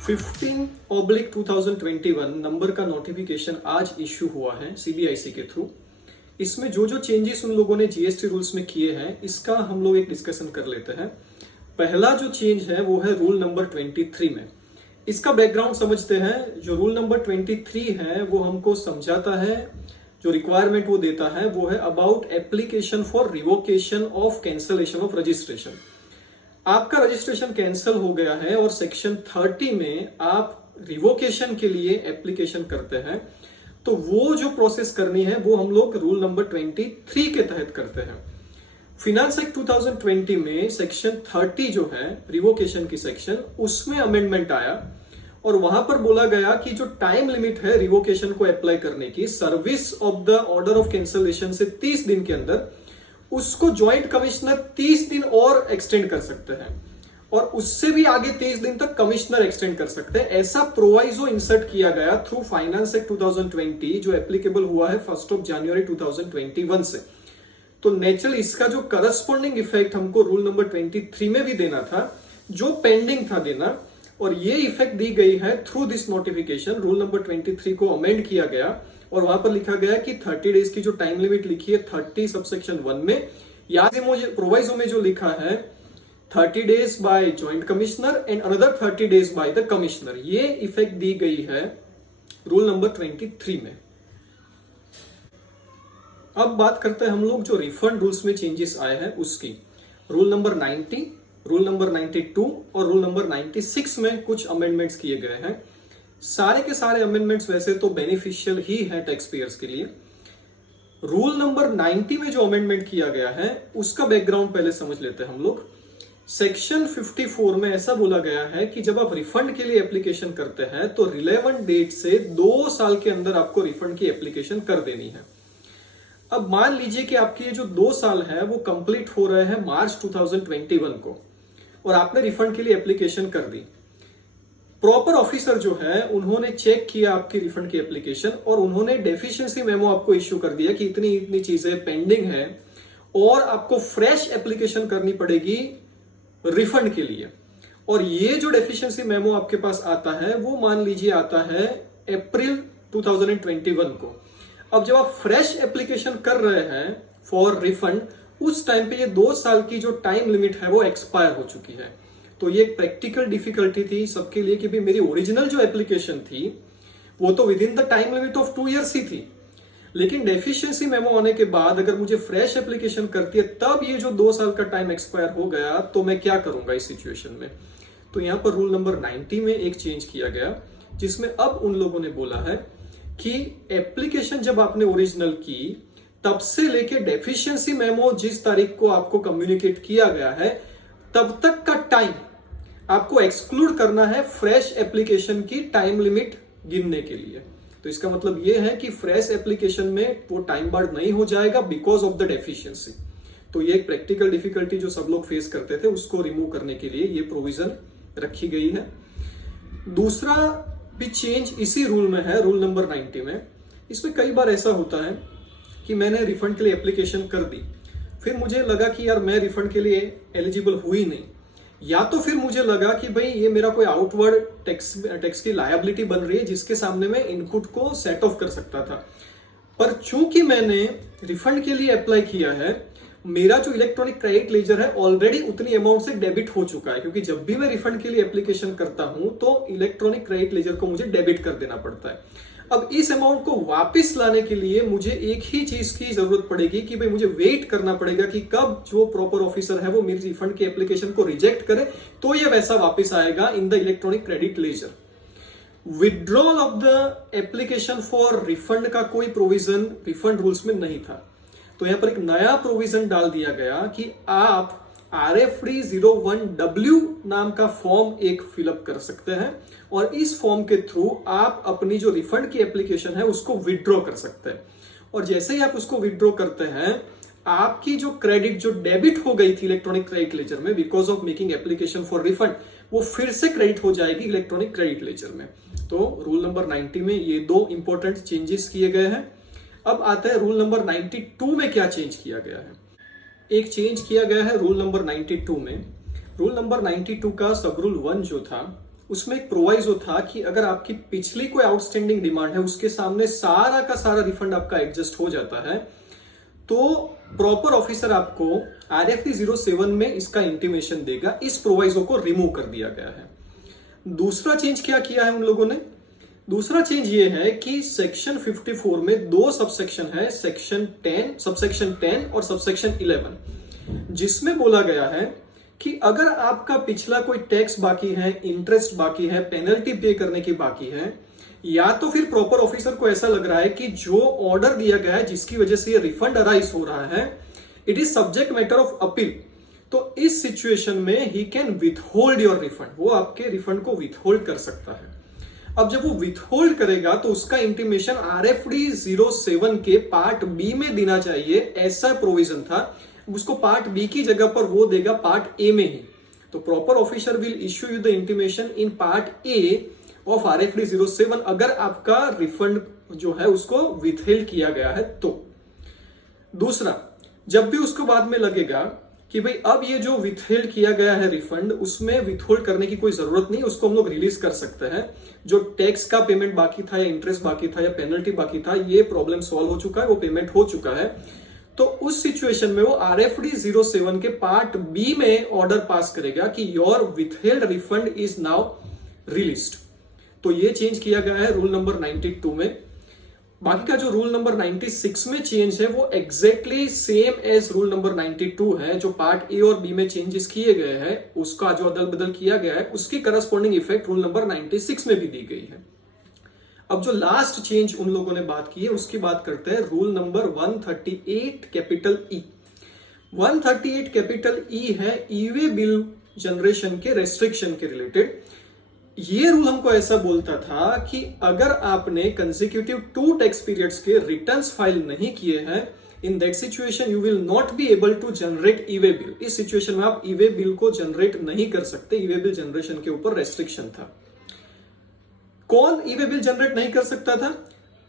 15/2021 number का notification आज issue हुआ है सीबीआईसी के थ्रू। इसमें जो जो चेंजेस उन लोगों ने जीएसटी रूल्स में किए हैं इसका हम लोग एक डिस्कशन कर लेते हैं। पहला जो चेंज है वो है रूल नंबर 23 में। इसका बैकग्राउंड समझते हैं। जो रूल नंबर 23 है वो हमको समझाता है, जो रिक्वायरमेंट वो देता है वो है about application for revocation of cancellation of registration. आपका रजिस्ट्रेशन कैंसिल हो गया है और सेक्शन 30 में आप रिवोकेशन के लिए एप्लीकेशन करते हैं, तो वो जो प्रोसेस करनी है वो हम लोग रूल नंबर 23 के तहत करते हैं। फिनांस एक्ट 2020 में सेक्शन 30 जो है रिवोकेशन की सेक्शन, उसमें अमेंडमेंट आया और वहां पर बोला गया कि जो टाइम लिमिट है रिवोकेशन को अप्लाई करने की, service of the order of cancellation से 30 दिन के अंदर, उसको ज्वाइंट कमिश्नर 30 दिन और एक्सटेंड कर सकते हैं और उससे भी आगे 30 दिन तक कमिश्नर एक्सटेंड कर सकते हैं। ऐसा प्रोवाइजो इंसर्ट किया गया थ्रू फाइनेंस एक्ट 2020 जो एप्लीकेबल हुआ है 1 जनवरी 2021 से। तो नेचुरली इसका जो करस्पॉन्डिंग इफेक्ट हमको रूल नंबर 23 में भी देना था, जो पेंडिंग था देना, और ये इफेक्ट दी गई है through this notification. Rule number 23 को अमेंड किया गया और वहां पर लिखा गया कि 30 डेज की जो टाइम लिमिट लिखी है 30 सबसेक्शन 1 में, या प्रोवाइजो में जो लिखा है 30 days by joint commissioner and another 30 days by the commissioner, ये इफेक्ट दी गई है रूल नंबर 23 में। अब बात करते हैं हम लोग जो रिफंड रूल्स में चेंजेस आए हैं उसकी। रूल नंबर 90, रूल नंबर 92 और रूल नंबर 96 में कुछ अमेंडमेंट्स किए गए हैं। सारे के सारे अमेंडमेंट्स वैसे तो बेनिफिशियल ही है टैक्स पेयर्स के लिए। रूल नंबर 90 में जो अमेंडमेंट किया गया है उसका बैकग्राउंड पहले समझ लेते हैं हम लोग। सेक्शन 54 में ऐसा बोला गया है कि जब आप रिफंड के लिए एप्लीकेशन करते हैं तो रिलेवेंट डेट से 2 साल के अंदर आपको रिफंड की एप्लीकेशन कर देनी है। अब मान लीजिए कि आपकी ये जो 2 साल है वो कंप्लीट हो रहे हैं मार्च 2021 को और आपने रिफंड के लिए एप्लीकेशन कर दी। प्रॉपर ऑफिसर जो है उन्होंने चेक किया आपकी रिफंड की एप्लीकेशन और उन्होंने डेफिशिएंसी मेमो आपको इश्यू कर दिया कि इतनी इतनी चीजें पेंडिंग है और आपको फ्रेश एप्लीकेशन करनी पड़ेगी रिफंड के लिए। और ये जो डेफिशिएंसी मेमो आपके पास आता है वो मान लीजिए आता है अप्रैल 2021 को। अब जब आप फ्रेश एप्लीकेशन कर रहे हैं फॉर रिफंड, उस टाइम पे ये 2 साल की जो टाइम लिमिट है वो एक्सपायर हो चुकी है। तो ये एक प्रैक्टिकल डिफिकल्टी थी सबके लिए कि भी मेरी ओरिजिनल जो एप्लीकेशन थी वो तो within the time limit of 2 years ही थी, लेकिन डेफिशिएंसी मेमो आने के बाद अगर मुझे फ्रेश एप्लीकेशन करती है तब ये जो 2 साल का टाइम एक्सपायर हो गया तो मैं क्या करूंगा इस सिचुएशन में। तो यहां पर रूल नंबर 90 में एक चेंज किया गया जिसमें अब उन लोगों ने बोला है कि एप्लीकेशन जब आपने ओरिजिनल की तब से लेके डेफिशिएंसी मेमो जिस तारीख को आपको कम्युनिकेट किया गया है तब तक का टाइम आपको एक्सक्लूड करना है फ्रेश एप्लीकेशन की टाइम लिमिट गिनने के लिए। तो इसका मतलब यह है कि फ्रेश एप्लीकेशन में वो टाइम बार्ड नहीं हो जाएगा बिकॉज ऑफ द डेफिशिएंसी। तो ये एक प्रैक्टिकल डिफिकल्टी जो सब लोग फेस करते थे उसको रिमूव करने के लिए ये प्रोविजन रखी गई है। दूसरा भी चेंज इसी रूल में है, रूल नंबर 90 में। इसमें कई बार ऐसा होता है कि मैंने रिफंड के लिए एप्लीकेशन कर दी, फिर मुझे लगा कि यार मैं रिफंड के लिए एलिजिबल हुई नहीं, या तो फिर मुझे लगा कि भाई ये मेरा कोई आउटवर्ड टैक्स की लायबिलिटी बन रही है जिसके सामने मैं इनपुट को सेट ऑफ कर सकता था। पर चूंकि मैंने रिफंड के लिए अप्लाई किया है, मेरा जो इलेक्ट्रॉनिक क्रेडिट लेजर है ऑलरेडी उतनी अमाउंट से डेबिट हो चुका है, क्योंकि जब भी मैं रिफंड के लिए एप्लीकेशन करता हूं तो इलेक्ट्रॉनिक क्रेडिट लेजर को मुझे डेबिट कर देना पड़ता है। अब इस अमाउंट को वापस लाने के लिए मुझे एक ही चीज की जरूरत पड़ेगी कि भाई मुझे वेट करना पड़ेगा कि कब जो प्रॉपर ऑफिसर है वो मेरी रिफंड की एप्लीकेशन को रिजेक्ट करे तो ये वैसा वापस आएगा in the electronic credit ledger. Withdrawal of the application for refund का कोई प्रोविजन रिफंड रूल्स में नहीं था, तो यहां पर एक नया प्रोविजन डाल दिया गया कि आप RF301W नाम का फॉर्म एक फिलअप कर सकते हैं और इस फॉर्म के थ्रू आप अपनी जो रिफंड की एप्लीकेशन है उसको विड्रॉ कर सकते हैं। और जैसे ही आप उसको विड्रॉ करते हैं, आपकी जो क्रेडिट जो डेबिट हो गई थी इलेक्ट्रॉनिक क्रेडिट लेजर में because of making application for refund, वो फिर से क्रेडिट हो जाएगी इलेक्ट्रॉनिक क्रेडिट लेजर में। तो रूल नंबर 90 में ये 2 इंपॉर्टेंट चेंजेस किए गए हैं। अब आता है रूल नंबर 92 में क्या चेंज किया गया है। एक चेंज किया गया है रूल नंबर 92 में। रूल नंबर 92 का सब रूल 1 जो था उसमें एक प्रोवाइजो था कि अगर आपकी पिछली कोई आउटस्टैंडिंग डिमांड है उसके सामने सारा का सारा रिफंड आपका एडजस्ट हो जाता है तो प्रॉपर ऑफिसर आपको RFD 07 में इसका इंटीमेशन देगा। इस प्रोवाइजो को रिमूव कर दिया गया है। दूसरा चेंज क्या किया है उन लोगों ने? दूसरा चेंज ये है कि सेक्शन 54 में दो सबसेक्शन है, सबसेक्शन 10 और सबसेक्शन 11, जिसमें बोला गया है कि अगर आपका पिछला कोई टैक्स बाकी है, इंटरेस्ट बाकी है, पेनल्टी पे करने की बाकी है, या तो फिर प्रॉपर ऑफिसर को ऐसा लग रहा है कि जो ऑर्डर दिया गया है जिसकी वजह से ये रिफंड अराइज हो रहा है it is subject matter of appeal, तो इस सिचुएशन में he can withhold your refund, वो आपके रिफंड को विथहोल्ड कर सकता है। अब जब वो विथहोल्ड करेगा तो उसका इंटीमेशन RFD 07 के पार्ट बी में देना चाहिए, ऐसा प्रोविजन था। उसको पार्ट बी की जगह पर वो देगा पार्ट ए में ही। तो proper officer will issue you the intimation in part A of RFD 07 अगर आपका रिफंड जो है उसको विथहेल्ड किया गया है तो। दूसरा, जब भी उसको बाद में लगेगा कि भाई अब ये जो विथहेल्ड किया गया है रिफंड, उसमें विथहोल्ड करने की कोई जरूरत नहीं, उसको हम लोग रिलीज कर सकते हैं। जो टैक्स का पेमेंट बाकी था या इंटरेस्ट बाकी था या पेनल्टी बाकी था, ये प्रॉब्लम सॉल्व हो चुका है, वो पेमेंट हो चुका है। तो उस सिचुएशन में वो RFD 07 के पार्ट बी में ऑर्डर पास करेगा कि your withheld refund is now released. तो ये चेंज किया गया है रूल नंबर 92 में। बाकी का जो रूल नंबर 96 में चेंज है वो exactly same as rule number 92 है। जो पार्ट ए और बी में चेंजेस किए गए हैं उसका जो अदल बदल किया गया है उसकी करस्पॉन्डिंग इफेक्ट रूल नंबर 96 में भी दी गई है। अब जो लास्ट चेंज उन लोगों ने बात की है उसकी बात करते हैं, rule number 138 capital E. 138 capital E है ई-वे बिल जनरेशन के रेस्ट्रिक्शन के रिलेटेड। ये रूल हमको ऐसा बोलता था कि अगर आपने कंसेक्यूटिव 2 टैक्स पीरियड्स के रिटर्न्स फाइल नहीं किए हैं, in that situation you will not be able to generate e way bill. इस सिचुएशन में आप ई-वे बिल को जनरेट नहीं कर सकते। ई-वे बिल जनरेशन के ऊपर रेस्ट्रिक्शन था। कौन ई-वे बिल जनरेट नहीं कर सकता था?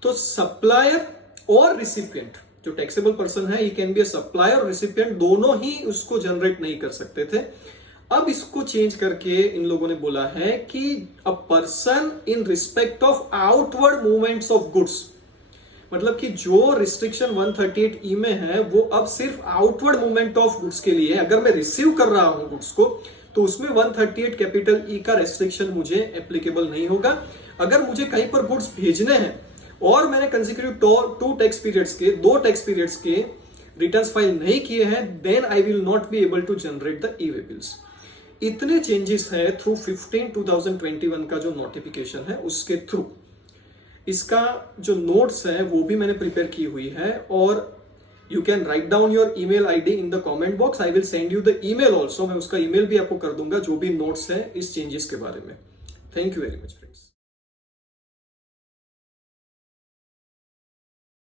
तो सप्लायर और रिसिपिएंट, जो टैक्सेबल पर्सन है, ये कैन बी अ सप्लायर और रिसिपिएंट, दोनों ही उसको जनरेट नहीं कर सकते थे। अब इसको चेंज करके इन लोगों ने बोला है कि a person in respect of outward movements of goods, मतलब कि जो रिस्ट्रिक्शन 138 ई में है वो अब सिर्फ आउटवर्ड मूवमेंट ऑफ गुड्स के लिए है। अगर मैं रिसीव कर रहा हूं गुड्स को तो उसमें 138 कैपिटल ई का रेस्ट्रिक्शन मुझे एप्लीकेबल नहीं होगा। अगर मुझे कहीं पर गुड्स भेजने हैं और मैंने कंसेक्यूटिव 2 टैक्स पीरियड्स के 2 टैक्स पीरियड्स के रिटर्न्स फाइल नहीं किए हैं, then I will not be able to generate the e way bills. इतने चेंजेस है थ्रू 15/2021 का जो नोटिफिकेशन है उसके थ्रू। इसका जो नोट्स है वो भी मैंने प्रिपेयर की हुई है और you can write down your email ID in the comment box. I will send you the email also. मैं उसका ईमेल भी आपको कर दूंगा जो भी नोट्स है इस चेंजेस के बारे में। Thank you very much friends.